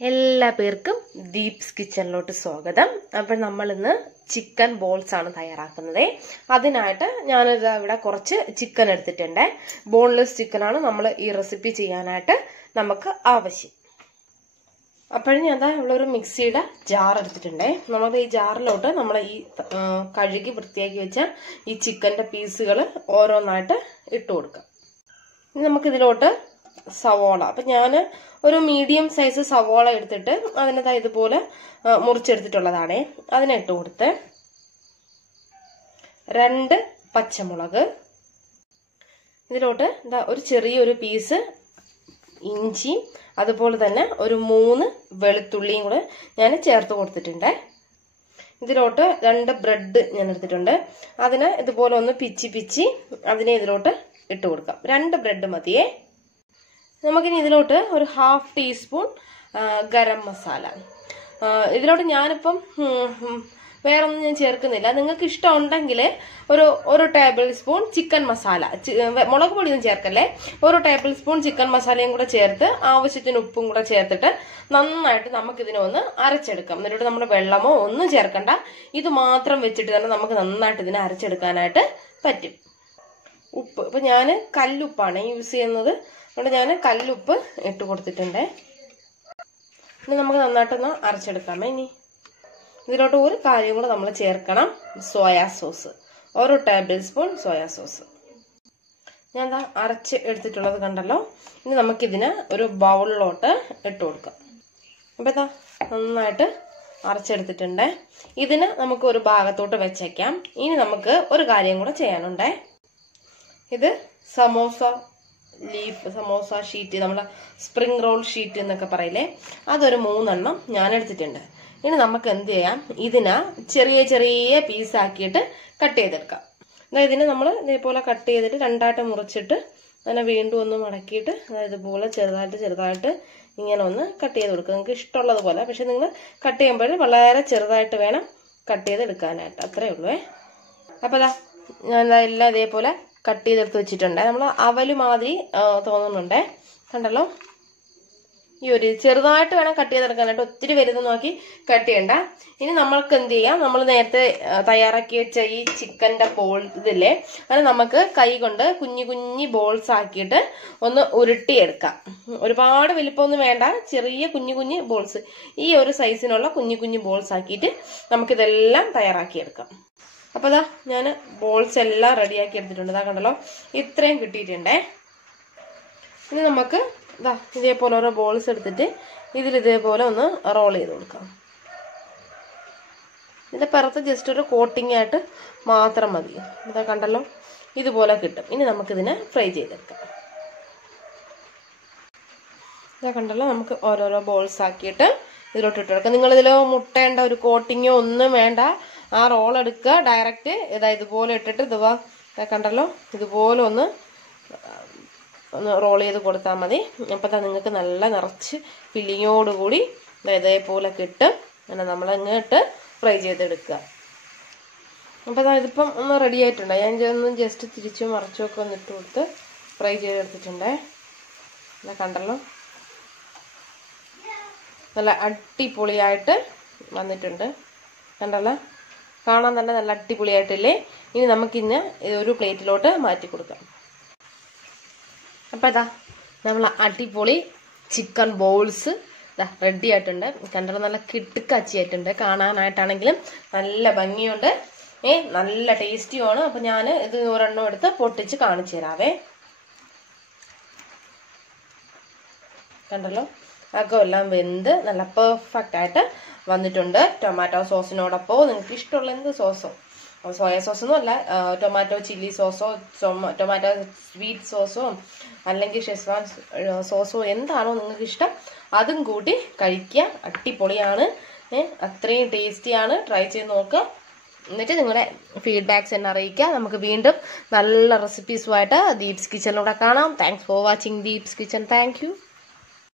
എല്ലാ പേർക്കും ദീപ്സ് കിച്ചണിലോട്ട് സ്വാഗതം. അപ്പോൾ നമ്മൾ ഇന്ന് ചിക്കൻ ബോൾസ് ആണ് തയ്യാറാക്കുന്നത്. അതിനായിട്ട് ഞാനിത് ഇവിടെ കുറച്ച് ചിക്കൻ എടുത്തിട്ടുണ്ട്. ബോൺലെസ് ചിക്കനാണ് നമ്മൾ ഈ റെസിപ്പി ചെയ്യാനായിട്ട് നമുക്ക് ആവശ്യം. അപ്പോഴും ഞാൻ ഇവിടെ ഒരു മിക്സിയുടെ ജാർ എടുത്തിട്ടുണ്ട്. നമ്മൾ ഈ ജാറിലോട്ട് നമ്മൾ ഈ കഴുകി വൃത്തിയാക്കി വെച്ച ഈ ചിക്കൻ്റെ പീസുകൾ ഓരോന്നായിട്ട് ഇട്ട് കൊടുക്കാം. ഇനി നമുക്കിതിലോട്ട് സവോള, അപ്പം ഞാൻ ഒരു മീഡിയം സൈസ് സവോള എടുത്തിട്ട് അതിനകത്ത് ഇതുപോലെ മുറിച്ചെടുത്തിട്ടുള്ളതാണേ. അതിനെ ഇട്ട് കൊടുത്ത് 2 പച്ചമുളക്, ഇതിലോട്ട് ഒരു ചെറിയൊരു പീസ് ഇഞ്ചി, അതുപോലെ തന്നെ ഒരു 3 വെളുത്തുള്ളിയും കൂടെ ഞാൻ ചേർത്ത് കൊടുത്തിട്ടുണ്ട്. ഇതിലോട്ട് 2 ബ്രെഡ് ഞാൻ എടുത്തിട്ടുണ്ട്. അതിനെ ഇതുപോലെ ഒന്ന് പിച്ചി അതിനെ ഇതിലോട്ട് ഇട്ട് കൊടുക്കാം. 2 ബ്രെഡ് മതിയേ. നമുക്കിനി ഇതിലോട്ട് ഒരു 1/2 ടീസ്പൂൺ ഗരം മസാല. ഇതിലോട്ട് ഞാനിപ്പം വേറൊന്നും ഞാൻ ചേർക്കുന്നില്ല. നിങ്ങൾക്ക് ഇഷ്ടമുണ്ടെങ്കിൽ ഒരു ടേബിൾ സ്പൂൺ ചിക്കൻ മസാല, മുളക് പൊടിയൊന്നും ചേർക്കല്ലേ, ഒരു ടേബിൾ സ്പൂൺ ചിക്കൻ മസാലയും കൂടെ ചേർത്ത് ആവശ്യത്തിന് ഉപ്പും കൂടെ ചേർത്തിട്ട് നന്നായിട്ട് നമുക്കിതിനെ ഒന്ന് അരച്ചെടുക്കാം. എന്നിട്ട് നമ്മുടെ വെള്ളമോ ഒന്നും ചേർക്കണ്ട, ഇത് മാത്രം വെച്ചിട്ട് തന്നെ നമുക്ക് നന്നായിട്ട് ഇതിനെ അരച്ചെടുക്കാനായിട്ട് പറ്റും. ഉപ്പ് ഇപ്പൊ ഞാൻ കല്ലുപ്പാണ് യൂസ് ചെയ്യുന്നത്, അതുകൊണ്ട് ഞാൻ കല്ലുപ്പ് ഇട്ട് കൊടുത്തിട്ടുണ്ട്. ഇനി നമുക്ക് നന്നായിട്ടൊന്ന് അരച്ചെടുക്കാമേ. ഇനി ഇതിലോട്ട് ഒരു കാര്യം കൂടെ നമ്മൾ ചേർക്കണം, സോയാ സോസ്, ഒരു ടേബിൾ സ്പൂൺ സോയാ സോസ്. ഞാൻ അരച്ച് എടുത്തിട്ടുള്ളത് കണ്ടല്ലോ. ഇനി നമുക്കിതിന് ഒരു ബൗളിലോട്ട് ഇട്ട് കൊടുക്കാം. അപ്പം നന്നായിട്ട് അരച്ചെടുത്തിട്ടുണ്ട്. ഇതിന് നമുക്ക് ഒരു ഭാഗത്തോട്ട് വെച്ചേക്കാം. ഇനി നമുക്ക് ഒരു കാര്യം കൂടെ ചെയ്യാനുണ്ടേ. ഇത് സമോസ ലീഫ്, സമോസ ഷീറ്റ്, നമ്മളെ സ്പ്രിംഗ് റോൾ ഷീറ്റ് എന്നൊക്കെ പറയില്ലേ, അതൊരു 3 എണ്ണം ഞാൻ എടുത്തിട്ടുണ്ട്. ഇനി നമുക്ക് എന്ത് ചെയ്യാം, ഇതിനെ ചെറിയ ചെറിയ പീസാക്കിയിട്ട് കട്ട് ചെയ്തെടുക്കാം. ഇതിനെ നമ്മൾ ഇതേപോലെ കട്ട് ചെയ്തിട്ട് 2ആയിട്ട് മുറിച്ചിട്ട് അതിനെ വീണ്ടും ഒന്ന് മടക്കിയിട്ട് ഇതുപോലെ ചെറുതായിട്ട് ഇങ്ങനെ ഒന്ന് കട്ട് ചെയ്ത് കൊടുക്കുക. നിങ്ങൾക്ക് ഇഷ്ടമുള്ളതുപോലെ. പക്ഷെ നിങ്ങൾ കട്ട് ചെയ്യുമ്പോൾ വളരെ ചെറുതായിട്ട് വേണം കട്ട് ചെയ്തെടുക്കാനായിട്ട്. അത്രേ ഉള്ളൂ. അപ്പോൾ ഞാൻ എല്ലാം ഇതേപോലെ കട്ട് ചെയ്തെടുത്ത് വെച്ചിട്ടുണ്ട്. നമ്മൾ അവല് മാതിരി തോന്നുന്നുണ്ടേ, കണ്ടല്ലോ. ഈ ഒരു ചെറുതായിട്ട് വേണം കട്ട് ചെയ്തെടുക്കാനായിട്ട്, ഒത്തിരി വലുത് നോക്കി കട്ട് ചെയ്യണ്ട. ഇനി നമ്മൾക്ക് എന്ത് ചെയ്യാം, നമ്മൾ നേരത്തെ തയ്യാറാക്കി വെച്ച ഈ ചിക്കൻ്റെ ബോൾ ഇതില്ലേ, അത് നമുക്ക് കൈ കൊണ്ട് കുഞ്ഞു ബോൾസ് ആക്കിയിട്ട് ഒന്ന് ഉരുട്ടിയെടുക്കാം. ഒരുപാട് വലിപ്പമൊന്നും വേണ്ട, ചെറിയ കുഞ്ഞു ബോൾസ്, ഈ ഒരു സൈസിനുള്ള കുഞ്ഞു ബോൾസ് ആക്കിയിട്ട് നമുക്കിതെല്ലാം തയ്യാറാക്കിയെടുക്കാം. അപ്പോൾ ഞാൻ ബോൾസ് എല്ലാം റെഡിയാക്കി എടുത്തിട്ടുണ്ട്. കണ്ടല്ലോ, ഇത്രയും കിട്ടിയിട്ടുണ്ടേ. ഇനി നമുക്ക് ഇതേപോലെ ഓരോ ബോൾസ് എടുത്തിട്ട് ഇതേപോലെ ഒന്ന് റോൾ ചെയ്ത് കൊടുക്കാം. ഇതിൻ്റെ പുറത്ത് ജസ്റ്റ് ഒരു കോട്ടിംഗ് ആയിട്ട് മാത്രം മതി. കണ്ടല്ലോ, ഇതുപോലെ കിട്ടും. ഇനി നമുക്കിതിനെ ഫ്രൈ ചെയ്തെടുക്കാം. കണ്ടല്ലോ, നമുക്ക് ഓരോരോ ബോൾസ് ആക്കിയിട്ട് ഇതിലോട്ട് ഇട്ട് കൊടുക്കാം. നിങ്ങളിതിൽ മുട്ടേണ്ട ഒരു കോട്ടിങ്ങോ ഒന്നും വേണ്ട. ആ റോൾ എടുക്കുക, ഡയറക്റ്റ് ഇതുപോലെ ഇട്ടിട്ട് കണ്ടല്ലോ, ഇതുപോലെ ഒന്ന് റോൾ ചെയ്ത് കൊടുത്താൽ മതി. അപ്പം നിങ്ങൾക്ക് നല്ല നിറച്ച് ഫില്ലിങ്ങോടുകൂടി ഇതേപോലെ കിട്ടും. അങ്ങനെ നമ്മളിങ്ങോട്ട് ഫ്രൈ ചെയ്തെടുക്കുക. അപ്പം ഇതിപ്പം ഒന്ന് റെഡി ആയിട്ടുണ്ട്. ഞാൻ ഒന്ന് ജസ്റ്റ് തിരിച്ചും മറിച്ചുമൊക്കെ ഒന്ന് ഇട്ട് കൊടുത്ത് ഫ്രൈ ചെയ്തെടുത്തിട്ടുണ്ടേ. കണ്ടല്ലോ, നല്ല അടിപൊളിയായിട്ട് വന്നിട്ടുണ്ട്. കണ്ടല്ലോ, കാണാൻ തന്നെ നല്ല അടിപൊളിയായിട്ടില്ലേ. ഇനി നമുക്കിന്ന് ഒരു പ്ലേറ്റിലോട്ട് മാറ്റി കൊടുക്കാം. അപ്പം നമ്മൾ അടിപൊളി ചിക്കൻ ബോൾസ് റെഡി ആയിട്ടുണ്ട്. കണ്ടല്ലോ, നല്ല കിട്ടുക്കാച്ചിയായിട്ടുണ്ട്. കാണാനായിട്ടാണെങ്കിലും നല്ല ഭംഗിയുണ്ട്, നല്ല ടേസ്റ്റിയുമാണ്. അപ്പം ഞാൻ ഇത് ഒരെണ്ണം എടുത്ത് പൊട്ടിച്ച് കാണിച്ചു തരാവേ. കണ്ടല്ലോ, അകം എല്ലാം വെന്ത് നല്ല പെർഫെക്റ്റ് ആയിട്ട് വന്നിട്ടുണ്ട്. ടൊമാറ്റോ സോസിനോടൊപ്പം നിങ്ങൾക്ക് ഇഷ്ടമുള്ള എന്ത് സോസോ, സോയ സോസൊന്നും അല്ല, ടൊമാറ്റോ ചില്ലി സോസോ, ടൊമാറ്റോ സ്വീറ്റ് സോസോ, അല്ലെങ്കിൽ ഷെസ്വാൻ സോസോ, എന്താണോ നിങ്ങൾക്ക് ഇഷ്ടം അതും കൂട്ടി കഴിക്കുക. അടിപൊളിയാണ്, അത്രയും ടേസ്റ്റിയാണ്. ട്രൈ ചെയ്ത് നോക്കുക. എന്നിട്ട് നിങ്ങളുടെ ഫീഡ്ബാക്ക്സ് എന്നെ അറിയിക്കുക. നമുക്ക് വീണ്ടും നല്ല റെസിപ്പീസുമായിട്ട് ദീപ്സ് കിച്ചണിലൂടെ കാണാം. Thanks for watching Deep's kitchen. Thank you.